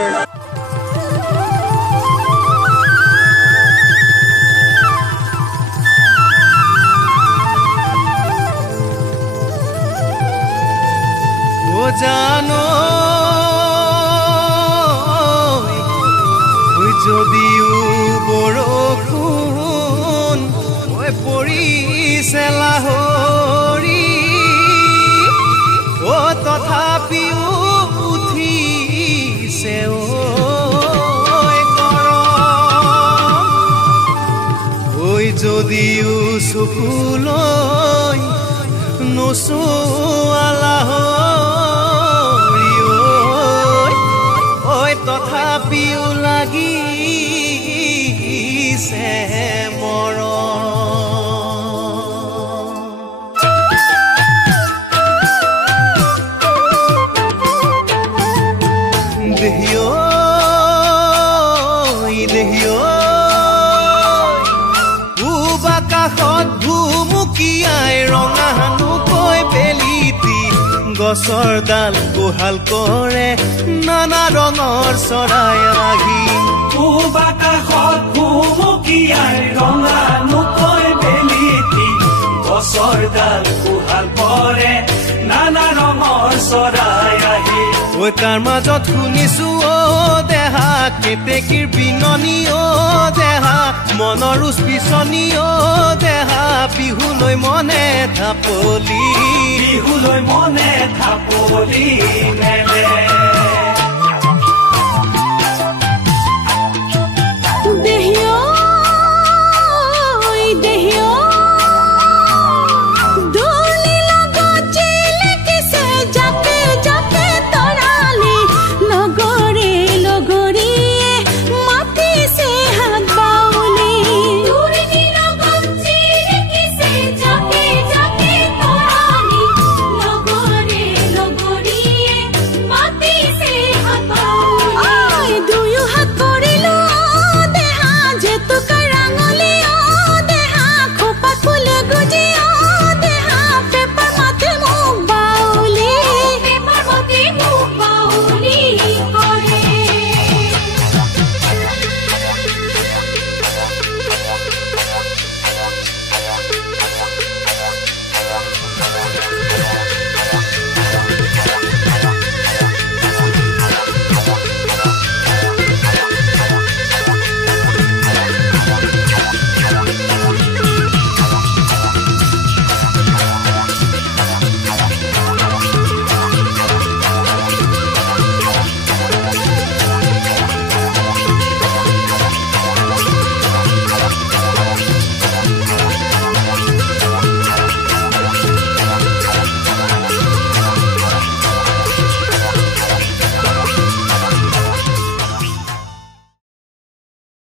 আছে ও জানো যদিও বৰষুণ পৰিছে লাহৰি ও তথাপিও উঠিছে গৰম যদিও চকুলৈ নোচোৱা লাহৰি তথাপিও লাগিছে মৰম দেহিও পূব আকাশত ভুমুকিয়াই ৰঙানুকৈ বেলিটি গছৰ ডাল কোহাল কৰে নানা ৰঙৰ চৰাই আহি পূব আকাশত ভুমুকিয়াই ৰঙানুকৈ বেলিটি গছৰ ডাল কোহাল কৰে নানা ৰঙৰ চৰাই আহি ঐ তাৰ মাজত শুনিছো অ দেহা কেতেকীৰ বিননি অ দেহা মনৰ উস্পিচনি অ দেহা বিহুলৈ মনে থাপলি বিহুলৈ মনে থাপলি মেলে